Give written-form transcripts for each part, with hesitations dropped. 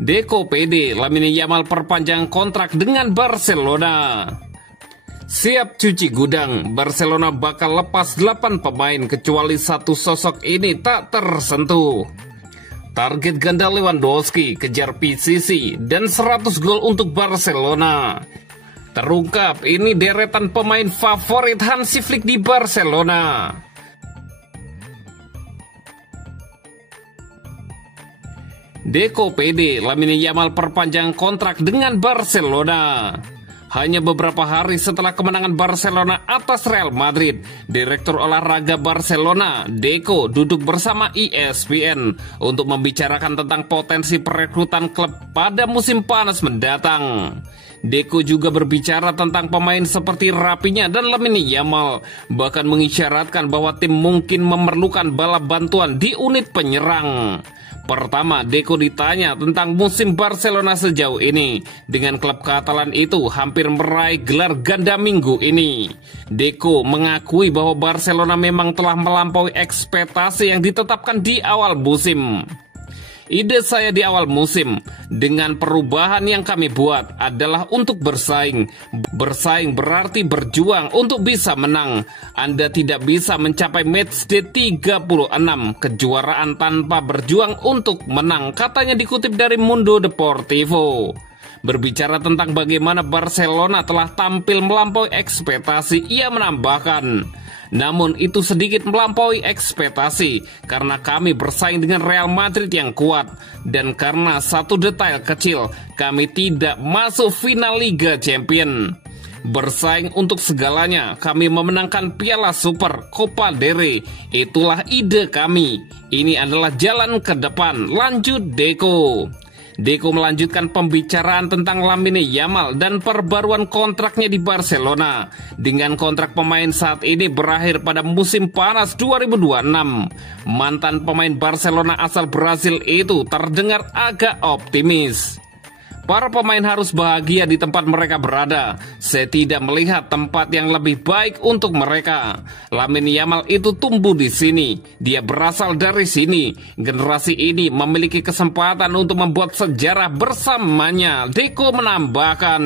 Deco pede Lamine Yamal perpanjang kontrak dengan Barcelona. Siap cuci gudang, Barcelona bakal lepas 8 pemain kecuali satu sosok ini tak tersentuh. Target ganda Lewandowski kejar PCC dan 100 gol untuk Barcelona. Terungkap ini deretan pemain favorit Hansi Flick di Barcelona. Deco pede Lamine Yamal perpanjang kontrak dengan Barcelona. Hanya beberapa hari setelah kemenangan Barcelona atas Real Madrid, Direktur Olahraga Barcelona, Deco, duduk bersama ESPN untuk membicarakan tentang potensi perekrutan klub pada musim panas mendatang. Deco juga berbicara tentang pemain seperti Rafinha dan Lamine Yamal, bahkan mengisyaratkan bahwa tim mungkin memerlukan bala bantuan di unit penyerang. Pertama, Deco ditanya tentang musim Barcelona sejauh ini. Dengan klub Katalan itu hampir meraih gelar ganda minggu ini. Deco mengakui bahwa Barcelona memang telah melampaui ekspektasi yang ditetapkan di awal musim. Ide saya di awal musim dengan perubahan yang kami buat adalah untuk bersaing. Bersaing berarti berjuang untuk bisa menang. Anda tidak bisa mencapai matchday 36 kejuaraan tanpa berjuang untuk menang, katanya dikutip dari Mundo Deportivo. Berbicara tentang bagaimana Barcelona telah tampil melampaui ekspektasi, ia menambahkan, namun itu sedikit melampaui ekspektasi karena kami bersaing dengan Real Madrid yang kuat dan karena satu detail kecil, kami tidak masuk final Liga Champions. Bersaing untuk segalanya, kami memenangkan Piala Super, Copa del Rey. Itulah ide kami. Ini adalah jalan ke depan, lanjut Deco. Deco melanjutkan pembicaraan tentang Lamine Yamal dan perbaruan kontraknya di Barcelona. Dengan kontrak pemain saat ini berakhir pada musim panas 2026. Mantan pemain Barcelona asal Brasil itu terdengar agak optimis. Para pemain harus bahagia di tempat mereka berada. Saya tidak melihat tempat yang lebih baik untuk mereka. Lamine Yamal itu tumbuh di sini. Dia berasal dari sini. Generasi ini memiliki kesempatan untuk membuat sejarah bersamanya. Deco menambahkan.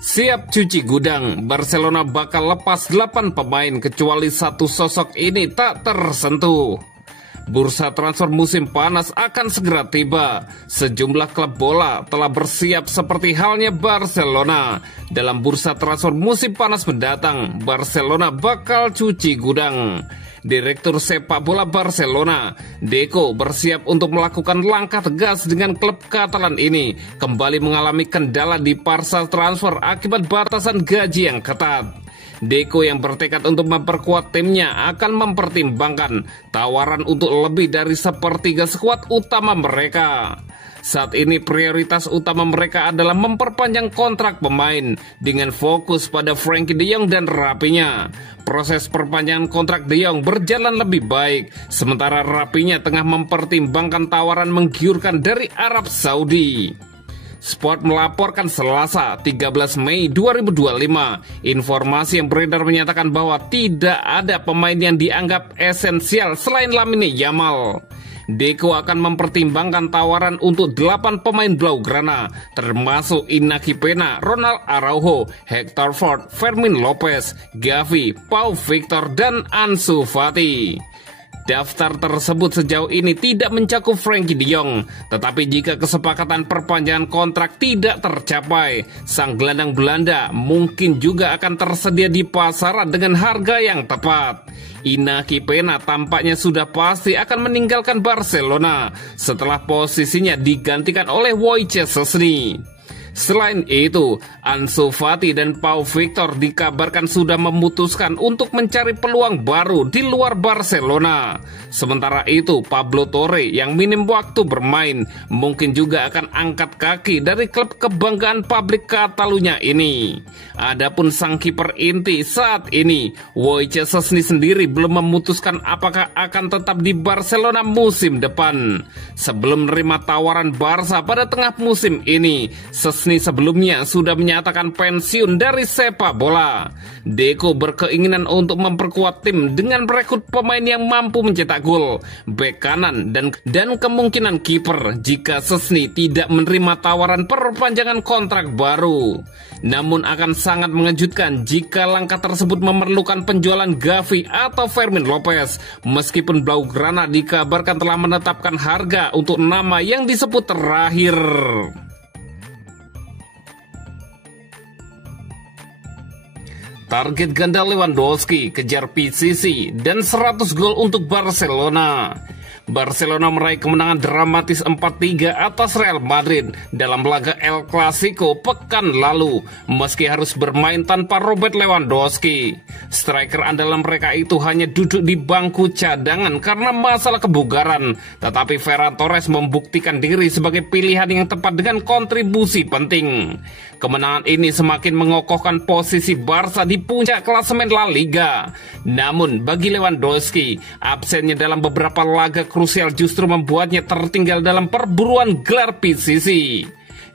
Siap cuci gudang, Barcelona bakal lepas 8 pemain kecuali satu sosok ini tak tersentuh. Bursa transfer musim panas akan segera tiba. Sejumlah klub bola telah bersiap seperti halnya Barcelona. Dalam bursa transfer musim panas mendatang, Barcelona bakal cuci gudang. Direktur sepak bola Barcelona, Deco, bersiap untuk melakukan langkah tegas dengan klub Katalan ini kembali mengalami kendala di pasar transfer akibat batasan gaji yang ketat. Deco yang bertekad untuk memperkuat timnya akan mempertimbangkan tawaran untuk lebih dari sepertiga skuad utama mereka. Saat ini prioritas utama mereka adalah memperpanjang kontrak pemain dengan fokus pada Frenkie de Jong dan Rafinha. Proses perpanjangan kontrak de Jong berjalan lebih baik, sementara Rafinha tengah mempertimbangkan tawaran menggiurkan dari Arab Saudi. Sport melaporkan Selasa 13 Mei 2025, informasi yang beredar menyatakan bahwa tidak ada pemain yang dianggap esensial selain Lamine Yamal. Deco akan mempertimbangkan tawaran untuk 8 pemain Blaugrana, termasuk Iñaki Peña, Ronald Araujo, Hector Ford, Fermin Lopez, Gavi, Pau Victor, dan Ansu Fati. Daftar tersebut sejauh ini tidak mencakup Frenkie de Jong, tetapi jika kesepakatan perpanjangan kontrak tidak tercapai, sang gelandang Belanda mungkin juga akan tersedia di pasaran dengan harga yang tepat. Iñaki Peña tampaknya sudah pasti akan meninggalkan Barcelona setelah posisinya digantikan oleh Wojciech Szczesny. Selain itu, Ansu Fati dan Pau Victor dikabarkan sudah memutuskan untuk mencari peluang baru di luar Barcelona. Sementara itu, Pablo Torre yang minim waktu bermain mungkin juga akan angkat kaki dari klub kebanggaan publik Katalunya ini. Adapun sang kiper inti saat ini, Wojciech Szczesny sendiri belum memutuskan apakah akan tetap di Barcelona musim depan. Sebelum menerima tawaran Barca pada tengah musim ini, Szczesny Szczęsny sebelumnya sudah menyatakan pensiun dari sepak bola. Deco berkeinginan untuk memperkuat tim dengan merekrut pemain yang mampu mencetak gol, bek kanan, dan kemungkinan kiper jika Szczęsny tidak menerima tawaran perpanjangan kontrak baru. Namun akan sangat mengejutkan jika langkah tersebut memerlukan penjualan Gavi atau Fermin Lopez, meskipun Blaugrana dikabarkan telah menetapkan harga untuk nama yang disebut terakhir. Target ganda Lewandowski kejar PCC dan 100 gol untuk Barcelona. Barcelona meraih kemenangan dramatis 4-3 atas Real Madrid dalam laga El Clasico pekan lalu, meski harus bermain tanpa Robert Lewandowski. Striker andalan mereka itu hanya duduk di bangku cadangan karena masalah kebugaran, tetapi Ferran Torres membuktikan diri sebagai pilihan yang tepat dengan kontribusi penting. Kemenangan ini semakin mengokohkan posisi Barca di puncak klasemen La Liga. Namun bagi Lewandowski, absennya dalam beberapa laga krusial justru membuatnya tertinggal dalam perburuan gelar PCC.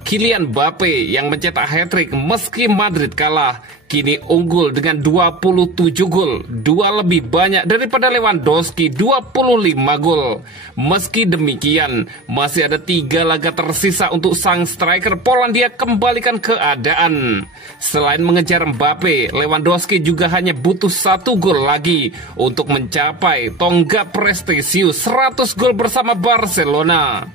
Kylian Mbappe yang mencetak hat-trick meski Madrid kalah, kini unggul dengan 27 gol, 2 lebih banyak daripada Lewandowski 25 gol. Meski demikian, masih ada 3 laga tersisa untuk sang striker Polandia kembalikan keadaan. Selain mengejar Mbappe, Lewandowski juga hanya butuh 1 gol lagi untuk mencapai tonggak prestisius 100 gol bersama Barcelona.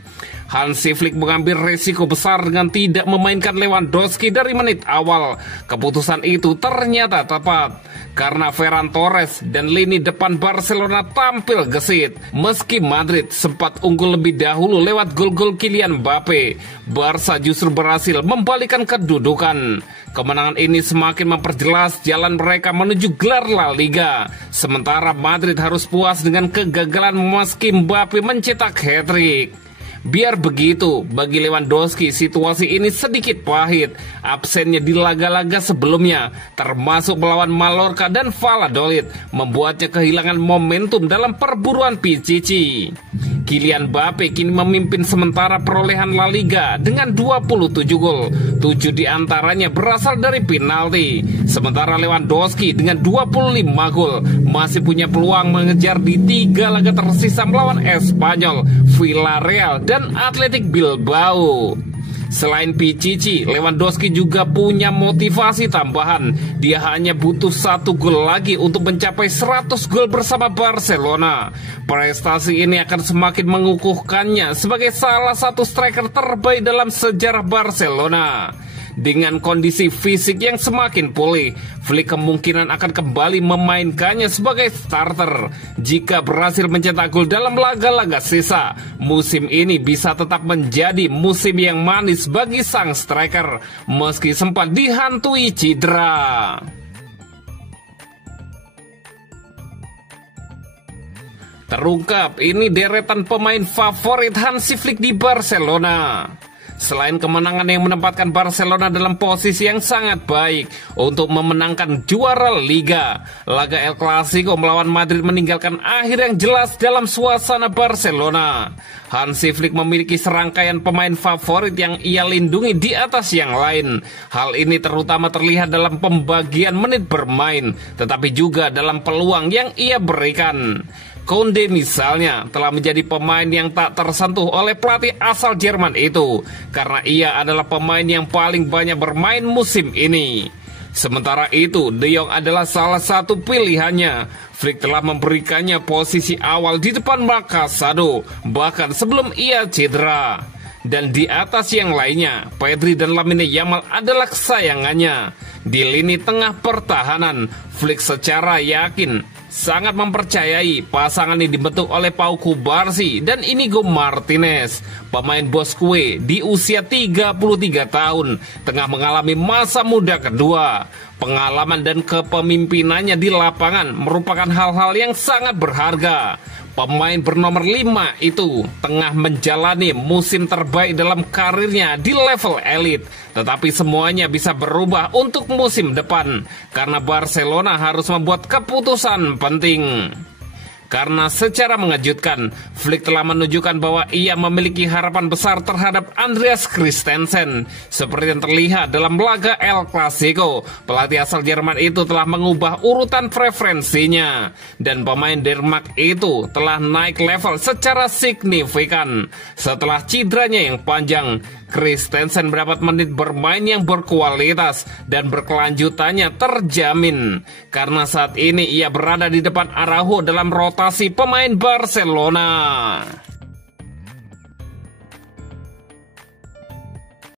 Hansi Flick mengambil resiko besar dengan tidak memainkan Lewandowski dari menit awal. Keputusan itu ternyata tepat, karena Ferran Torres dan lini depan Barcelona tampil gesit. Meski Madrid sempat unggul lebih dahulu lewat gol-gol Kylian Mbappe, Barca justru berhasil membalikkan kedudukan. Kemenangan ini semakin memperjelas jalan mereka menuju gelar La Liga. Sementara Madrid harus puas dengan kegagalan meski Mbappe mencetak hat-trick. Biar begitu, bagi Lewandowski situasi ini sedikit pahit. Absennya di laga-laga sebelumnya, termasuk melawan Mallorca dan Valladolid, membuatnya kehilangan momentum dalam perburuan PCC. Kylian Mbappe kini memimpin sementara perolehan La Liga dengan 27 gol, 7 diantaranya berasal dari penalti. Sementara Lewandowski dengan 25 gol masih punya peluang mengejar di 3 laga tersisa melawan Espanyol, Villarreal, dan Athletic Bilbao. Selain PCC, Lewandowski juga punya motivasi tambahan. Dia hanya butuh 1 gol lagi untuk mencapai 100 gol bersama Barcelona. Prestasi ini akan semakin mengukuhkannya sebagai salah satu striker terbaik dalam sejarah Barcelona. Dengan kondisi fisik yang semakin pulih, Flick kemungkinan akan kembali memainkannya sebagai starter. Jika berhasil mencetak gol dalam laga-laga sisa, musim ini bisa tetap menjadi musim yang manis bagi sang striker, meski sempat dihantui cedera. Terungkap ini deretan pemain favorit Hansi Flick di Barcelona. Selain kemenangan yang menempatkan Barcelona dalam posisi yang sangat baik untuk memenangkan juara Liga, laga El Clasico melawan Madrid meninggalkan akhir yang jelas dalam suasana Barcelona. Hansi Flick memiliki serangkaian pemain favorit yang ia lindungi di atas yang lain. Hal ini terutama terlihat dalam pembagian menit bermain, tetapi juga dalam peluang yang ia berikan. Koundé misalnya telah menjadi pemain yang tak tersentuh oleh pelatih asal Jerman itu, karena ia adalah pemain yang paling banyak bermain musim ini. Sementara itu, De Jong adalah salah satu pilihannya. Flick telah memberikannya posisi awal di depan Marc Casado, bahkan sebelum ia cedera. Dan di atas yang lainnya, Pedri dan Lamine Yamal adalah kesayangannya. Di lini tengah pertahanan, Flick secara yakin sangat mempercayai pasangan ini dibentuk oleh Pau Cubarsí dan Inigo Martinez. Pemain Bosque di usia 33 tahun tengah mengalami masa muda kedua. Pengalaman dan kepemimpinannya di lapangan merupakan hal-hal yang sangat berharga. Pemain bernomor 5 itu tengah menjalani musim terbaik dalam karirnya di level elit. Tetapi semuanya bisa berubah untuk musim depan, karena Barcelona harus membuat keputusan penting. Karena secara mengejutkan, Flick telah menunjukkan bahwa ia memiliki harapan besar terhadap Andreas Christensen. Seperti yang terlihat dalam laga El Clasico, pelatih asal Jerman itu telah mengubah urutan preferensinya. Dan pemain Denmark itu telah naik level secara signifikan. Setelah cederanya yang panjang, Christensen mendapat menit bermain yang berkualitas dan berkelanjutannya terjamin. Karena saat ini ia berada di depan Araujo dalam rotasi pemain Barcelona.